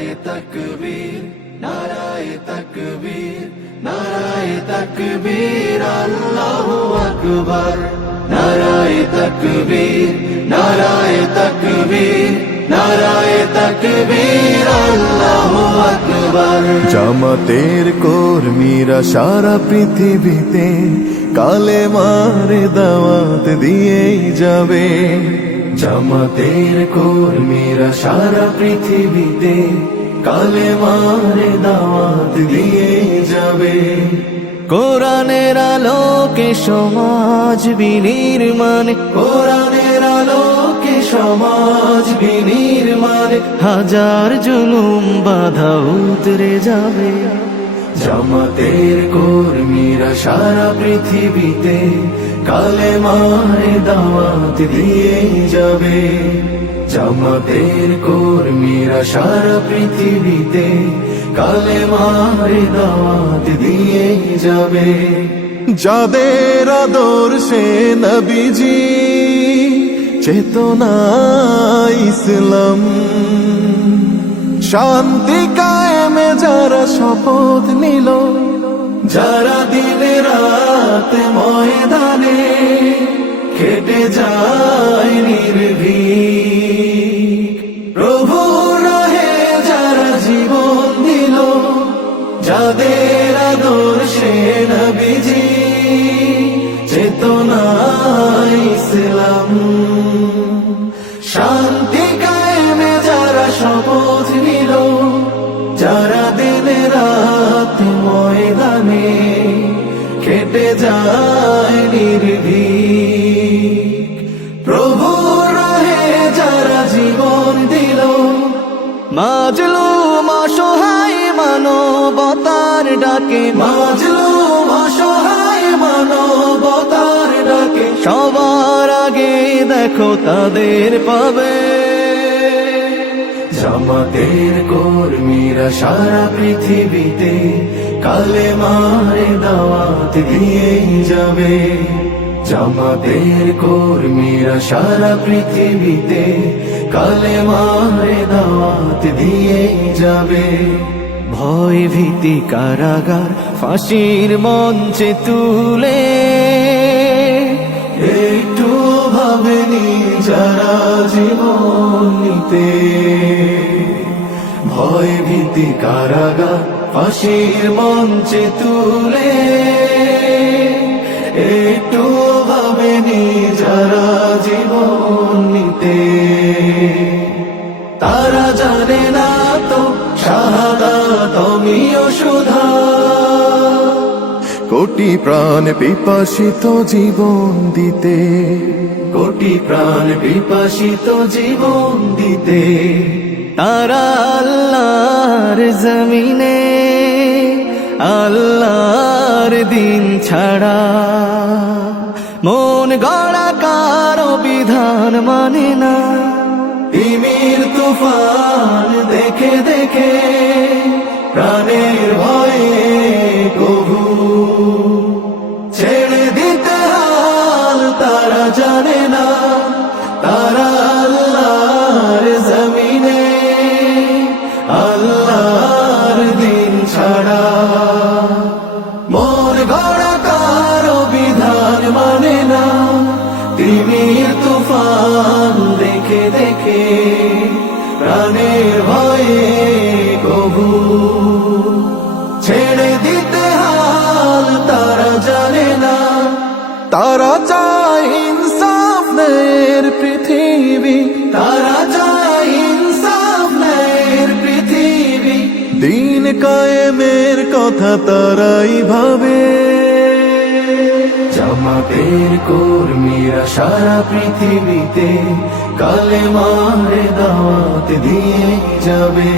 নারায়ে তাকবীর, নারায়ে তাকবীর, নারায়ে তাকবীর, আল্লাহু আকবার। নারায়ে তাকবীর, নারায়ে তাকবীর, নারায়ে তাকবীর, আল্লাহু আকবার। জামাতের কর্মীরা সারা পৃথিবীতে কালেমার দাওয়াত দিয়েই যাবে। জামাতের কর্মীরা সারা পৃথিবীতে কালেমার দাওয়াত দিয়েই যাবে। কোরআনের আলোকে সমাজ বিনির্মাণ, কোরআনের আলোকে সমাজ বিনির্মাণ, হাজার জুলুম বাধা উতরে যাবে। জামাতের কর্মীরা সারা পৃথিবীতে কালেমার দাওয়াত দিয়ে যাবে। জামাতের কর্মীরা সারা পৃথিবীতে কালেমার দাওয়াত দিয়ে যাবে। যাদের আদর্শে নবীজি চেতনা ইসলাম, শান্তি কায়েমে যারা শপথ নিল, যারা দিনে রাত ময়দানে খেটে যায় নির্ভীক, প্রভু রাহে যারা জীবন দিল, যাদের আদর্শে নবীজি চেতনা ইসলাম, শান্তি কায়েমে যারা শপথ নিল, যারা দিনে রাত ময়দানে খেটে যায় নির্ভীক, প্রভু রাহে যারা জীবন দিল, মাজলুম অসহায় মানবতার ডাকে, মাজলুম অসহায় মানবতার ডাকে, সবার আগে দেখো তাদের পাবে। জামাতের কর্মীরা সারা পৃথিবীতে কালেমার দাওয়াত দিয়ে যাবে। জামাতের কর্মীরা সারা পৃথিবীতে কালেমার দাওয়াত দিয়ে যাবে। ভয় ভীতি কারাগার ফাঁসির মঞ্চে তুলে একটু ভাবেনি যারা জীবন নিতে। ভয় ভীতি কারাগার ফাঁসির মঞ্চে তুলে একটু ভাবেনি যারা জীবন নিতে। তারা জানে না তো শাহাদাত অমীয় সুধা, কোটি প্রাণ বিপাসিত জীবন দিতে, কোটি প্রাণ বিপাসিত জীবন দিতে। তারা আল্লাহর জমিনে আল্লাহর দিন ছাড়া মন গড়া কারো বিধান মানে না। তিমির তুফান দেখে দেখে প্রাণের ভয়ে কবু ছেড়ে দিতে হাল তারা জানে না। তারা আল্লাহর জমিনে আল্লাহর দিন ছাড়া মন গড়া কারো বিধান মানে না। তিমির তুফান দেখে দেখে প্রাণের ভয়ে কবু ছেড়ে দিতে হাল তারা জানে না। তারা চায় ইনসাফ ন্যায়ের পৃথিবী, তারা চায় ইনসাফ ন্যায়ের পৃথিবী। দিন কায়েমের কথা তারাই ভাবে। জামাতের কর্মীরা সারা পৃথিবীতে কালেমার দাওয়াত দিয়ে যাবে।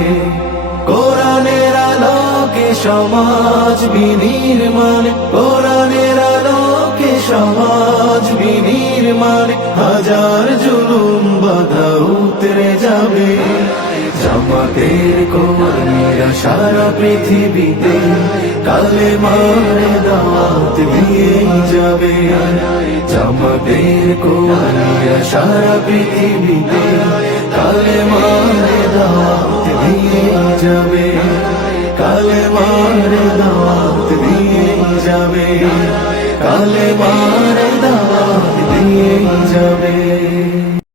কোরআনের আলোকে সমাজ বিনির্মাণ, কোরআনের আলোকে সমাজ বিনির্মাণ, হাজার জুলুম বাধা উতরে যাবে। জামাতের কর্মীরা সারা পৃথিবীতে কালেমার দাওয়াত দিয়ে যাবে। জামাতের কর্মীরা সারা পৃথিবীতে কালেমার দাওয়াত দিয়ে কালেমার দাওয়াত দিয়ে যাবে, কালেমার